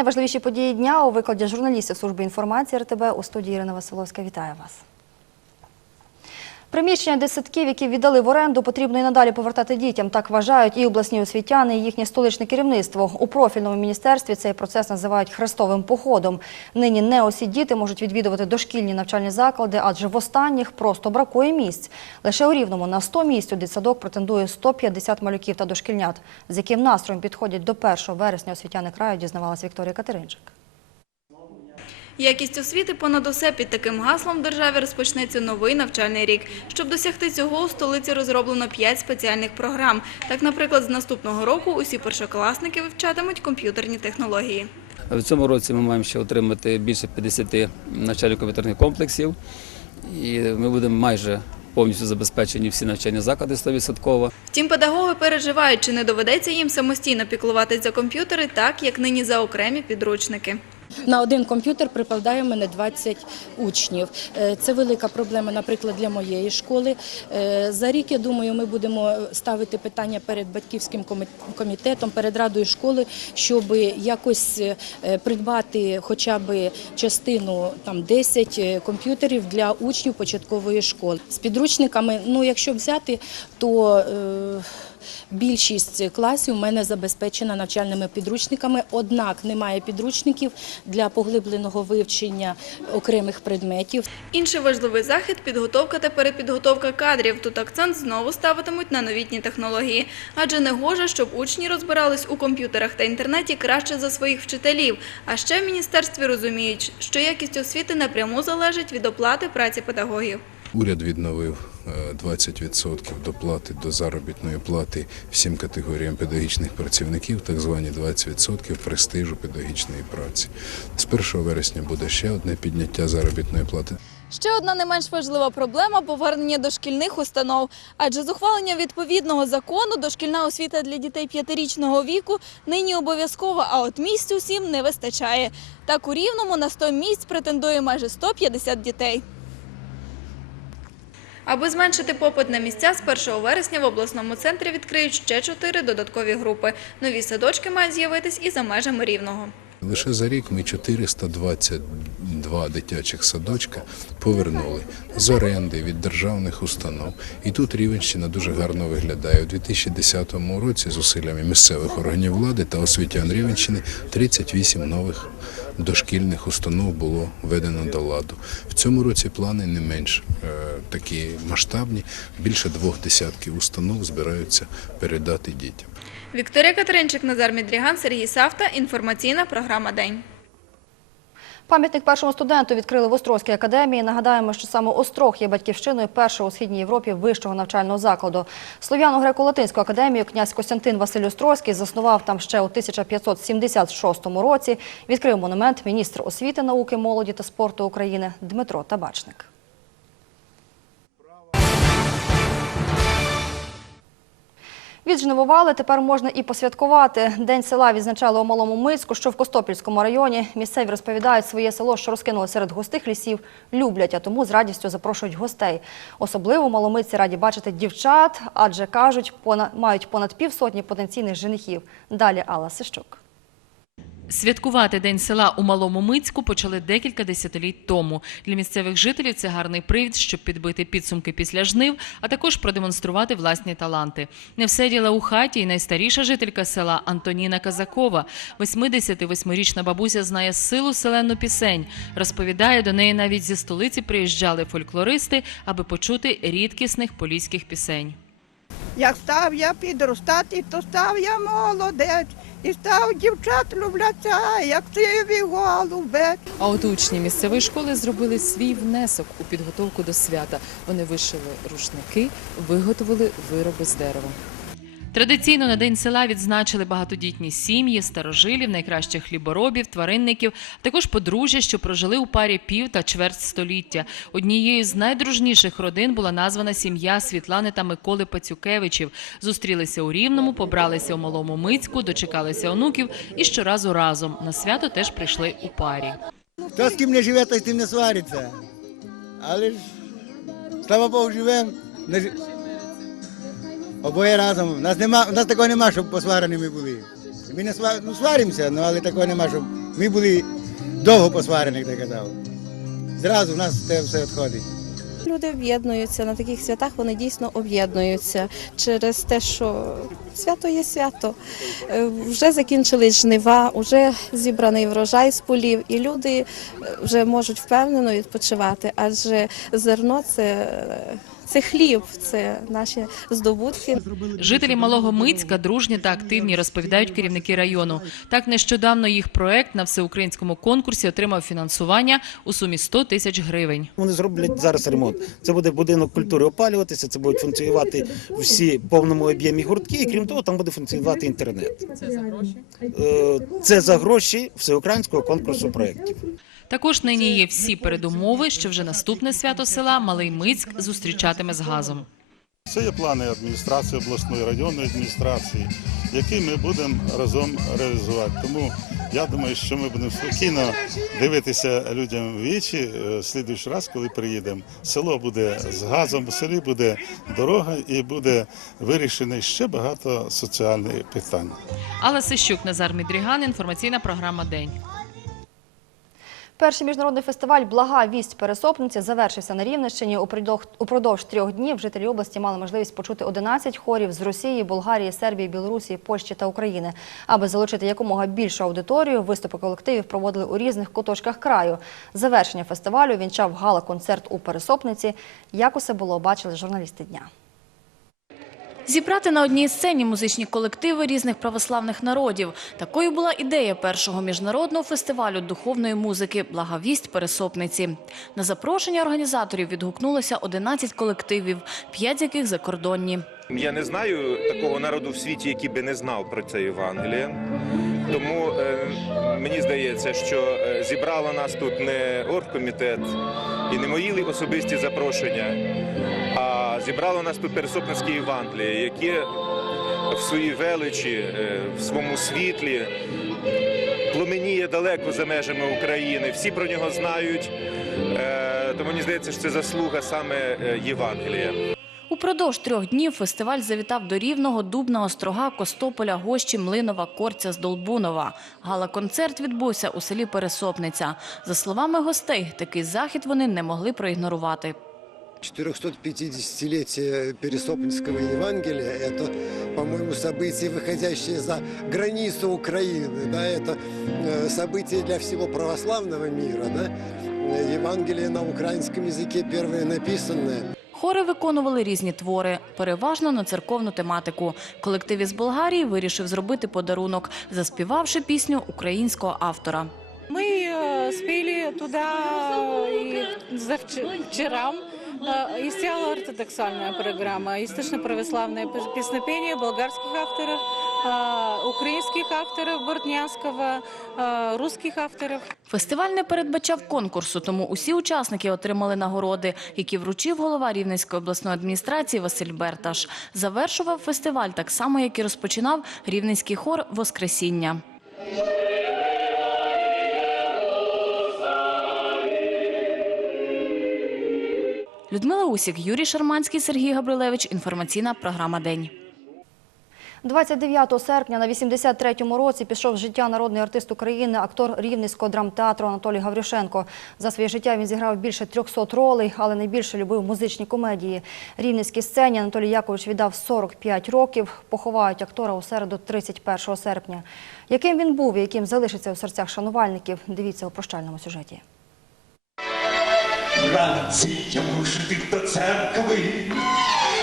Найважливіші події дня у викладі журналістів служби інформації РТБ у студії Ірина Василовська. Вітаю вас. Приміщення дитсадків, які віддали в оренду, потрібно і надалі повертати дітям. Так вважають і обласні освітяни, і їхнє столичне керівництво. У профільному міністерстві цей процес називають хрестовим походом. Нині не усі діти можуть відвідувати дошкільні навчальні заклади, адже в останніх просто бракує місць. Лише у Рівному на 100 місць у дитсадок претендує 150 малюків та дошкільнят. З яким настроєм підходять до 1 вересня освітяни краю, дізнавалась Вікторія Катеринчик. Якість освіти понад усе під таким гаслом в державі розпочнеться новий навчальний рік. Щоб досягти цього, у столиці розроблено 5 спеціальних програм. Так, наприклад, з наступного року усі першокласники вивчатимуть комп'ютерні технології. В цьому році ми маємо ще отримати більше 50 навчально-комп'ютерних комплексів, і ми будемо майже повністю забезпечені всі навчальні заклади 100%. Втім, педагоги переживають, чи не доведеться їм самостійно піклуватись за комп'ютери, так як нині за окремі підручники. На один комп'ютер припадає мене 20 учнів. Е, Це велика проблема, наприклад, для моєї школи. Е, За рік, я думаю, ми будемо ставити питання перед батьківським комітетом, перед радою школи, щоб якось е, придбати хоча б частину там 10 е, комп'ютерів для учнів початкової школи. З підручниками, ну якщо взяти, то Більшість класів у мене забезпечена навчальними підручниками, однак немає підручників для поглибленого вивчення окремих предметів. Інший важливий захід – підготовка та перепідготовка кадрів. Тут акцент знову ставитимуть на новітні технології. Адже не гоже, щоб учні розбирались у комп'ютерах та інтернеті краще за своїх вчителів. А ще в міністерстві розуміють, що якість освіти напряму залежить від оплати праці педагогів. Уряд відновив 20% доплати до заробітної плати всім категоріям педагогічних працівників, так звані 20% престижу педагогічної праці. З 1 вересня буде ще одне підняття заробітної плати. Ще одна не менш важлива проблема – повернення дошкільних установ. Адже з ухваленням відповідного закону дошкільна освіта для дітей п'ятирічного віку нині обов'язкова, а от місць усім не вистачає. Так у Рівному на 100 місць претендує майже 150 дітей. Аби зменшити попит на місця, з 1 вересня в обласному центрі відкриють ще чотири додаткові групи. Нові садочки мають з'явитись і за межами Рівного. Лише за рік ми 422 дитячих садочка повернули з оренди від державних установ. І тут Рівенщина дуже гарно виглядає. У 2010 році зусиллями місцевих органів влади та освітян Рівенщини 38 нових дошкільних установ було введено до ладу. В цьому році плани не менш е, такі масштабні. Більше двох десятків установ збираються передати дітям. Вікторія Катеринчик, Назар Мідріган, Сергій Савта. Інформаційна програма «День». Пам'ятник першому студенту відкрили в Острозькій академії. Нагадаємо, що саме Острог є батьківщиною першого у східній Європі вищого навчального закладу. Слов'яно-греко-латинську академію князь Костянтин Василь Острозький заснував там ще у 1576 році. Відкрив монумент міністр освіти, науки, молоді та спорту України Дмитро Табачник. Віджнивували, тепер можна і посвяткувати. День села відзначали у Малому Мицьку, що в Костопільському районі. Місцеві розповідають, своє село, що розкинуло серед густих лісів, люблять, а тому з радістю запрошують гостей. Особливо Маломиці раді бачити дівчат, адже кажуть, понад мають понад півсотні потенційних женихів. Далі Алла Сищук. Святкувати День села у Малому Мицьку почали декілька десятиліть тому. Для місцевих жителів це гарний привід, щоб підбити підсумки після жнив, а також продемонструвати власні таланти. Не все діло у хаті, і найстаріша жителька села Антоніна Казакова. 88-річна бабуся знає силу селену пісень. Розповідає, до неї навіть зі столиці приїжджали фольклористи, аби почути рідкісних поліських пісень. Як став я підростати, то став я молодець, і став дівчат любляться, як сиві голубець. А от учні місцевої школи зробили свій внесок у підготовку до свята. Вони вишили рушники, виготовили вироби з дерева. Традиційно на День села відзначили багатодітні сім'ї, старожилів, найкращих хліборобів, тваринників, а також подружжя, що прожили у парі пів та чверть століття. Однією з найдружніших родин була названа сім'я Світлани та Миколи Пацюкевичів. Зустрілися у Рівному, побралися у Малому Мицьку, дочекалися онуків і щоразу разом. На свято теж прийшли у парі. Хто з ким не живе, той з тим не свариться. Але ж, слава Богу, живемо. Обоє разом. У нас, нема, у нас такого нема, щоб посвареними були. Ми не сва... ну, сваримося, ну, але такого нема, щоб Ми були довго посварені, як казав. Зразу в нас це все відходить. Люди об'єднуються на таких святах. Вони дійсно об'єднуються через те, що свято є свято. Е, Вже закінчились жнива, вже зібраний врожай з полів, і люди е, вже можуть впевнено відпочивати, адже зерно це, це хліб, це наші здобутки. Жителі Малого Мицька дружні та активні, розповідають керівники району. Так нещодавно їх проект на всеукраїнському конкурсі отримав фінансування у сумі 100 тисяч гривень. Вони зроблять зараз ремонт. Це буде будинок культури опалюватися, це будуть функціонувати всі в повному об'ємі гуртки, і крім того, там буде функціонувати інтернет. Це за гроші? Це за гроші всеукраїнського конкурсу проєктів. Також нині є всі передумови, що вже наступне свято села Малий Мицьк зустрічатиме з газом. Це є плани адміністрації обласної районної адміністрації, які ми будемо разом реалізувати. Тому я думаю, що ми будемо спокійно дивитися людям в вічі е, слідуючий раз, коли приїдемо. Село буде з газом, в селі буде дорога і буде вирішено ще багато соціальних питань. Алла Сищук, Назар Мідріган, інформаційна програма День. Перший міжнародний фестиваль Блага вість пересопниці завершився на Рівненщині. Упродовж, упродовж трьох днів жителі області мали можливість почути 11 хорів з Росії, Болгарії, Сербії, Білорусі, Польщі та України. Аби залучити якомога більшу аудиторію, виступи колективів проводили у різних куточках краю. Завершення фестивалю вінчав гала-концерт у пересопниці. Як усе було, бачили журналісти дня. Зібрати на одній сцені музичні колективи різних православних народів. Такою була ідея першого міжнародного фестивалю духовної музики Благовість пересопниці. На запрошення організаторів відгукнулося 11 колективів, 5 з яких закордонні. Я не знаю такого народу в світі, який би не знав про це Євангеліє. Тому е, мені здається, що е, зібрало нас тут не оргкомітет і не мої особисті запрошення, а зібрало нас тут Пересопницьке Євангеліє, яке в своїй величі, е, в своєму світлі пломеніє далеко за межами України. Всі про нього знають. Е, тому мені здається, що це заслуга саме е, Євангелія. Упродовж трьох днів фестиваль завітав до Рівного, Дубна, Острога, Костополя, Гощі, Млинова, Корця, Здолбунова. Гала-концерт відбувся у селі Пересопниця. За словами гостей, такий захід вони не могли проігнорувати. 450-летие Пересопницкого Евангелия – это, по-моему, событие, выходящее за границу Украины. Да? Это э, событие для всего православного мира. Да? Э, Евангелие на украинском языке первое написанное. Хори виконували різні твори, переважно на церковну тематику. Колектив із Болгарії вирішив зробити подарунок, заспівавши пісню українського автора. Ми спели туда и вчера. И стояла ортодоксальная программа, источно-православное песнопение болгарских авторов, украинских авторов Бортнянского, русских авторов. Фестиваль не передбачав конкурсу, тому усі учасники отримали нагороди, які вручив голова Рівненської обласної адміністрації Василь Берташ. Завершував фестиваль так само, як і розпочинав рівненський хор Воскресіння. Людмила Усік, Юрій Шарманський, Сергій Габрилевич. Інформаційна програма День. 29 серпня на 83-му році пішов з життя народний артист України, актор Рівненського драмтеатру Анатолій Гаврюшенко. За своє життя він зіграв більше 300 ролей, але найбільше любив музичні комедії. Рівненській сцені Анатолій Якович віддав 45 років. Поховають актора у середу 31 серпня. Яким він був і яким залишиться у серцях шанувальників, дивіться у прощальному сюжеті. Вранці я мушу йти до церкви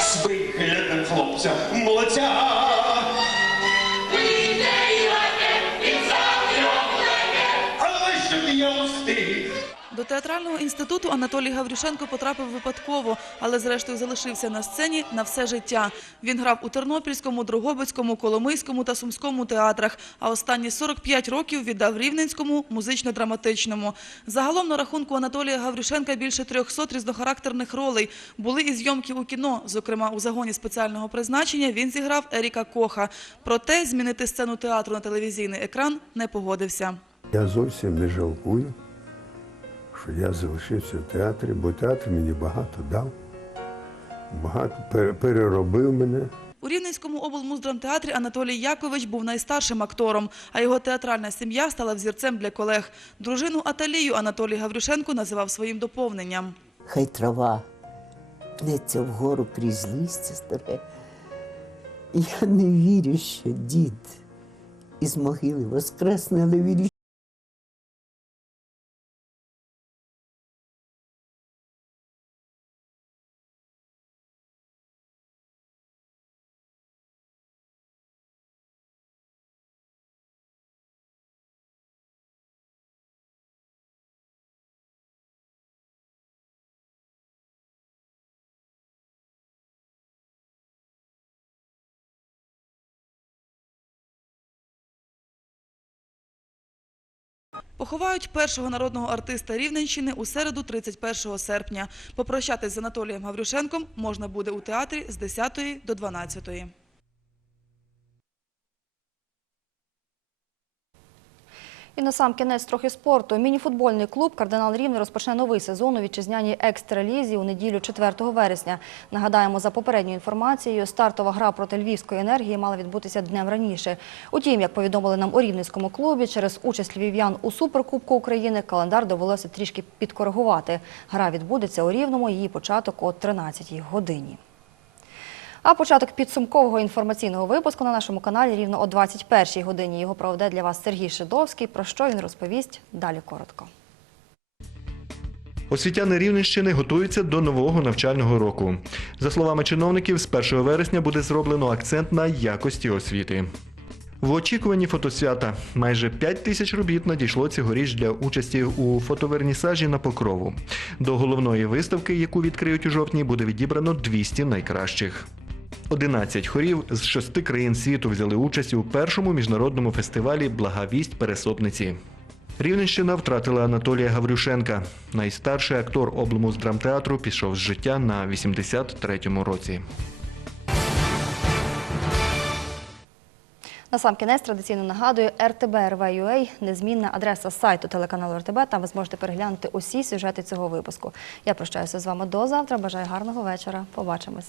з виглядом хлопця молодця. До театрального інституту Анатолій Гаврюшенко потрапив випадково, але зрештою залишився на сцені на все життя. Він грав у Тернопільському, Дрогобицькому, Коломийському та Сумському театрах, а останні 45 років віддав Рівненському музично-драматичному. Загалом на рахунку Анатолія Гаврюшенка більше 300 різнохарактерних ролей. Були і зйомки у кіно, зокрема у загоні спеціального призначення він зіграв Еріка Коха. Проте змінити сцену театру на телевізійний екран не погодився. Я зовсім не жалкую, що я залишився в театрі, бо театр мені багато дав, багато переробив мене. У Рівненському облмуздрамтеатрі Анатолій Якович був найстаршим актором, а його театральна сім'я стала взірцем для колег. Дружину Аталію Анатолій Гаврюшенко називав своїм доповненням. Хай трава пнеться вгору крізь листя старе. Я не вірю, що дід із могили воскресне, але вірю, Поховають першого народного артиста Рівненщини у середу 31 серпня. Попрощатись з Анатолієм Гаврюшенком можна буде у театрі з 10 до 12. І на сам кінець трохи спорту. Мініфутбольний клуб «Кардинал Рівне» розпочне новий сезон у вітчизняній екстралізі у неділю 4 вересня. Нагадаємо, за попередньою інформацією, стартова гра проти Львівської енергії мала відбутися днем раніше. Утім, як повідомили нам у Рівненському клубі, через участь львів'ян у Суперкубку України календар довелося трішки підкоригувати. Гра відбудеться у Рівному, її початок о 13-й годині. А початок підсумкового інформаційного випуску на нашому каналі рівно о 21-й годині. Його проведе для вас Сергій Шидовський. Про що він розповість далі коротко. Освітяни Рівненщини готуються до нового навчального року. За словами чиновників, з 1 вересня буде зроблено акцент на якості освіти. В очікуванні фотосвята майже 5 тисяч робіт надійшло цьогоріч для участі у фотовернісажі на Покрову. До головної виставки, яку відкриють у жовтні, буде відібрано 200 найкращих. 11 хорів з шести країн світу взяли участь у першому міжнародному фестивалі Благовість пересопниці. Рівненщина втратила Анатолія Гаврюшенка. Найстарший актор облмуздрамтеатру пішов з життя на 83-му році. На сам кінець традиційно нагадую, RTB.RV.UA – незмінна адреса сайту телеканалу РТБ. Там ви зможете переглянути усі сюжети цього випуску. Я прощаюся з вами до завтра. Бажаю гарного вечора. Побачимось.